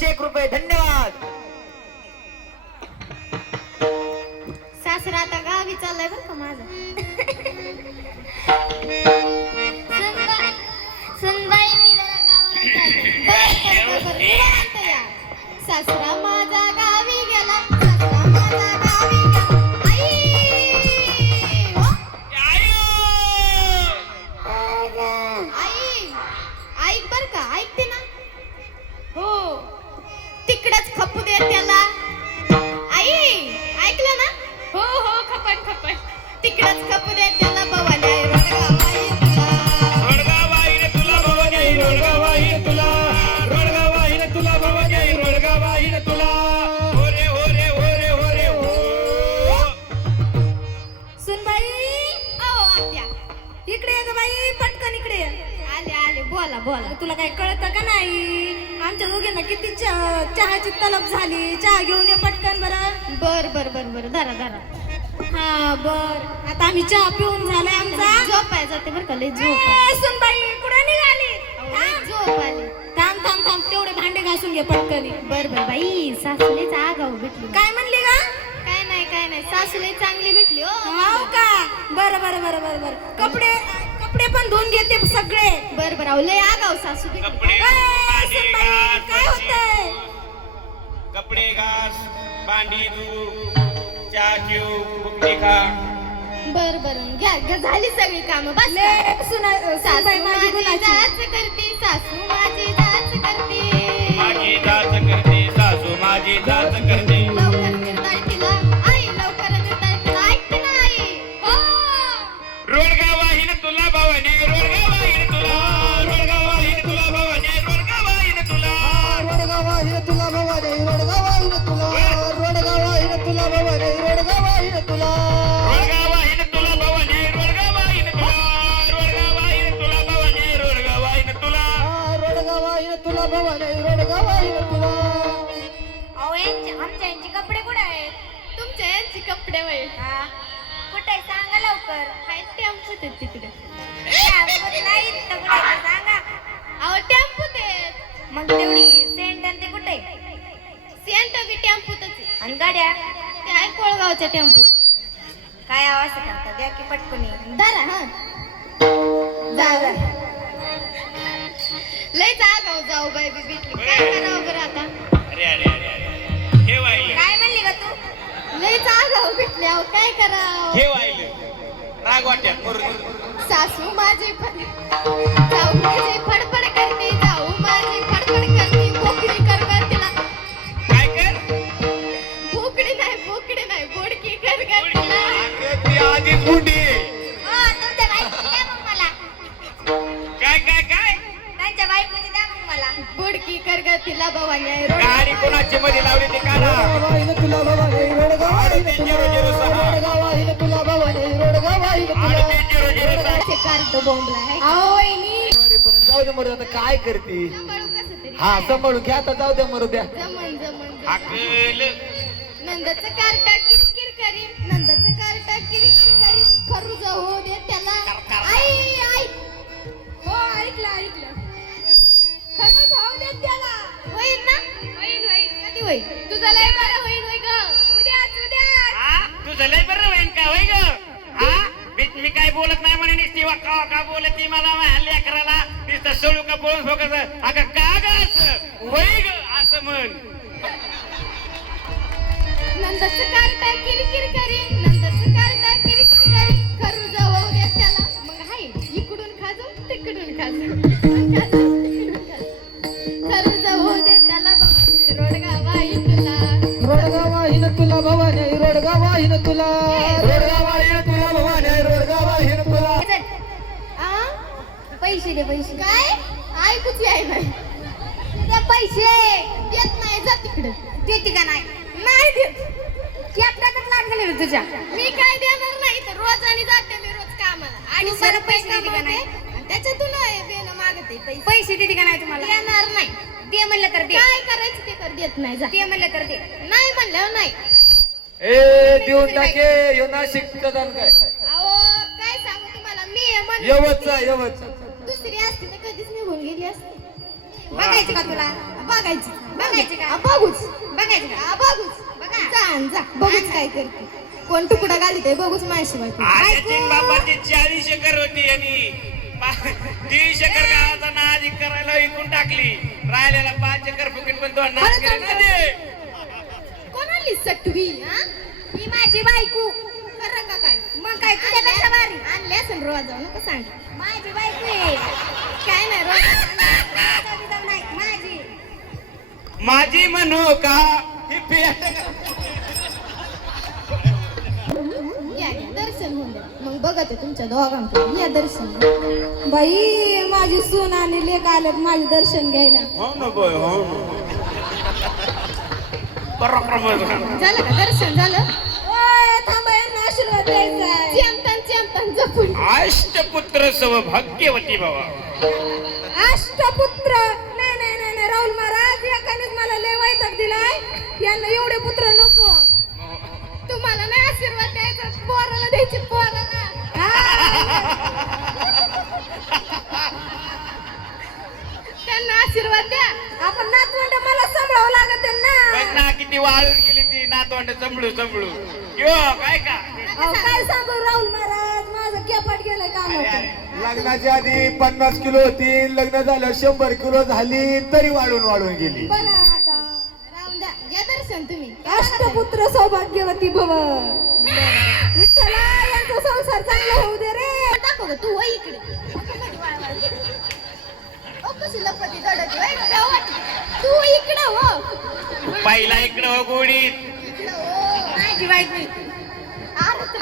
101 रुपये. धन्यवाद. सासरा आता गावी चाललाय बरं का माझा. सुनबाई मी जरा गावाला चालले. सासरा माझा गावी गेला. सासरा माझा गावी गेला. आई ऐक बर का, ऐकते ना. हो तिकडच खपू दे त्याला. आई ऐकलं ना. हो हो खपट खपट तिकडच खपू दे त्याला. भवानी रोडगावाईने तुला भवानी रोडगावाईने तुला रोडगावाईने तुला भवानी रोडगावाईने तुला. होरे होरे होरे होरे हो. सुनबाई आओ आत्या इकडे ये ग बाई, पटकन इकडे ये. आले आले, बोला बोला. तुला काय कळतं का नाही? आमच्या दोघींना किती चहाची तलब झाली. चहा घेऊन ये पटकन. बरं बर बर बर बर धरा धरा. हा बर, आता आम्ही चहा पिऊन झालाय आमचा. झोप आहे जाते बरं का, लय झोप आहे. सुनबाई कुठे निघाली? झोप आली. थांब थांब थांब, तेवढे भांडे घासून घे पटकन. बर बर बाई, सासूलेच आगाऊ भेटली. काय म्हणली का? काय नाही काय नाही, सासूले चांगली भेटली. हो का? बरं बरं बरं बरं बरं. कपडे कपडे पण धुवून घेते सगळे. बर बर, लय आगाऊ सासू भेटली. काय होतंय? कपडे घास, भांडी धु, चहा ठेव, बुकटी खा. बर बर, घ्या घ्या, झाली सगळी कामं. बस सासू माझी जाच करते. सासू माझी जाच करते. माझी जाच करते सासू माझी जाच करते. लवकर निर्धार तिला आई, लवकर निर्धार तिला. ऐकते ना आई? हो. रोडगावाईने तुला भवानी रोडगावाईने तुला रोडगावाईने तुला भवानी रोडगावाईने तुला. रोडगावाईने तुला भवानी रोडगावाईने तुला रोडगावाईने तुला भवानी रोडगावाईने तुला. रोडगावाईने तुला भवानी रोडगावाईने तुला रोडगावाईने तुला भवानी रोडगावाईने तुला. रोडगावाईने तुला भवानी रोडगावाईने तुला. अहो आमच्या यांचे कपडे कुठे आहेत? तुमच्या यांचे कपडे वय कुठे सांगा लवकर. काय टेम्पो ते तिकडे नाही सांगा. अहो टेम्पो ते मग तेवढी सेंट आणि ते कुठे? सेंट बी टेम्पोतच. आणि गाड्या ते आहे कोळगावच्या टेम्पो. काय आवाज करता? द्या की पटकनी दारा. हा जा लय जागाव जाऊ बाई बी भेटली. काय करावं बरं आता? अरे अरे अरे अरे हे वाहिलं काय म्हणली का तू? लय जागाव भेटली. अहो काय करावं? हे वाहिलं राग वाट्यात मरून. सासू माझी जाऊ माझी फडफड करते. जाऊ माझी फडफड करते. बोकडी कर ग तिला. काय कर? बोकडी नाही बोडकी कर ग तिला. अरे ती आधी गुंडी. तुमच्या बायकोची द्या मग मला. काय काय काय त्यांच्या बायकोची द्या मग मला. बोडकी कर ग तिला भवानी. गाडी कोणाची मध्ये लावली ते काढा. रोडगावाईने तुला भवानी रोडगावाईने तुला रोडगावाईने तुला भवानी रोडगावाईने तुला. कार्ड बॉम्बला आहे. अहो वहिनी जाऊ दे मरू, आता काय करते? सांभाळू कसं तरी. हा सांभाळून घ्या, आता जाऊ दे मरू द्या. जमन जमन अकल नंदाचं कार्ट किरकिर करी. नंदाचं कार्ट किरकिर करी. खरू जाऊ दे त्याला. आई आई हो ऐकलं. खरू जाऊ दे त्याला. होईल ना? होईल कधी होईल? तुझं लय बरं होईल होय ग. उद्या हा तुझं लय बरं होईन का होय ग? हा मी काय बोलत नाही म्हणे नुसती वाका का बोलत ती मला हल्ले अकराला नुसतं सोडू का बोलून फोकस. अगं का ग असं होय ग असं म्हण. नंदाचं कार्ट किरकिर करी. नंदाचं कार्ट किरकिर करी. खरू जाऊ दे त्याला. मग हाय इकडून खाजो तिकडून खाजो. खरू जाऊ दे त्याला. भवानी रोडगावाई तुला. रोडगावाईने तुला भवानी रोडगावाईने तुला रोडगावाईने तुला भवानी रोडगावाईने तुला. पैसे दे पैसे. काय ऐकूच आहे नाही. पैसे देत नाही. जा तिकडे. देते का नाही? नाही देत. कॅप्टनच लागले तुझ्या. मी काय देणार नाही तर रोज आणि जाते मी रोज कामाला. आणि बरं पैसे देते का नाही? त्याच्यातून देणं मागते पैसे. पैसे देते का नाही तुम्हाला? देणार नाही. दे म्हणलं तर दे. काय करायचं ते कर. देत नाही. जा. दे म्हणलं तर दे. नाही म्हणलं नाही. ए देऊन टाके. यो नाशिक प्रधान काय अहो काय सांगू तुम्हाला. मी यवतचा. दुसरी असती तर कधीच निघून गेली असती. बघायची का तुला? बघायची बघायची का बघूच बघायची का बघूच बघा जा बघूच काय करते कोण तुकडा घाली ते बघूच माझ्याशिवाय आजची बाबाची 40 एकर होती आणि 30 एकर गावाचा नाद करायला विकून टाकली राहिलेला 5 एकर फुकट पण तो नाद केला ना ते. कोणाली सटवी ही माझी बायको खरं का काय मग काय तुझ्यापेक्षा भारी आणले असेल रोज जाऊ नको सांग माझी बायको आहे काय नाही रोज नाही माझी माझी म्हणू का ही पेट या दर्शन होऊन द्या मग बघते तुमच्या दोघांकडे या दर्शन बाई माझी सून आणि लेक आलेत माझे दर्शन घ्यायला हो ना बोय हो बरोबर झालं का दर्शन झालं ओय थांबा यांना आशीर्वाद द्यायचा चेमतान जपून अष्टपुत्र सौभाग्यवती बाबा अष्टपुत्र नाही नाही नाही नाही राहुल महाराज एकानेच मला लय वैताग दिलाय यांना एवढे पुत्र नको तुम्हाला नाही आशीर्वाद द्यायचा पोराला द्यायची पोराला त्यांना आशीर्वाद द्या आपण नातवंड मला सांभाळावं लागत ना बघ ना किती वाळून गेली ती नातवंड संभळू यो काय का अहो, काय सांगू राहुल महाराज माझं केपाट गेलंय कामाचं लग्नाच्या आधी 50 किलो होती लग्न झालं 100 किलो झाली तरी वाढून गेली बघा आता राहून द्या या दर्शन तुम्ही अष्टपुत्र सौभाग्यवती भव विठ्ठला यांचा संसार चांगला होऊ दे रे दाखव गं, तू वळ इकडे कशी लपती दडत तू इकडे हो पहिला इकडं हो गोडीत इकडं हो. माझी बायको अरे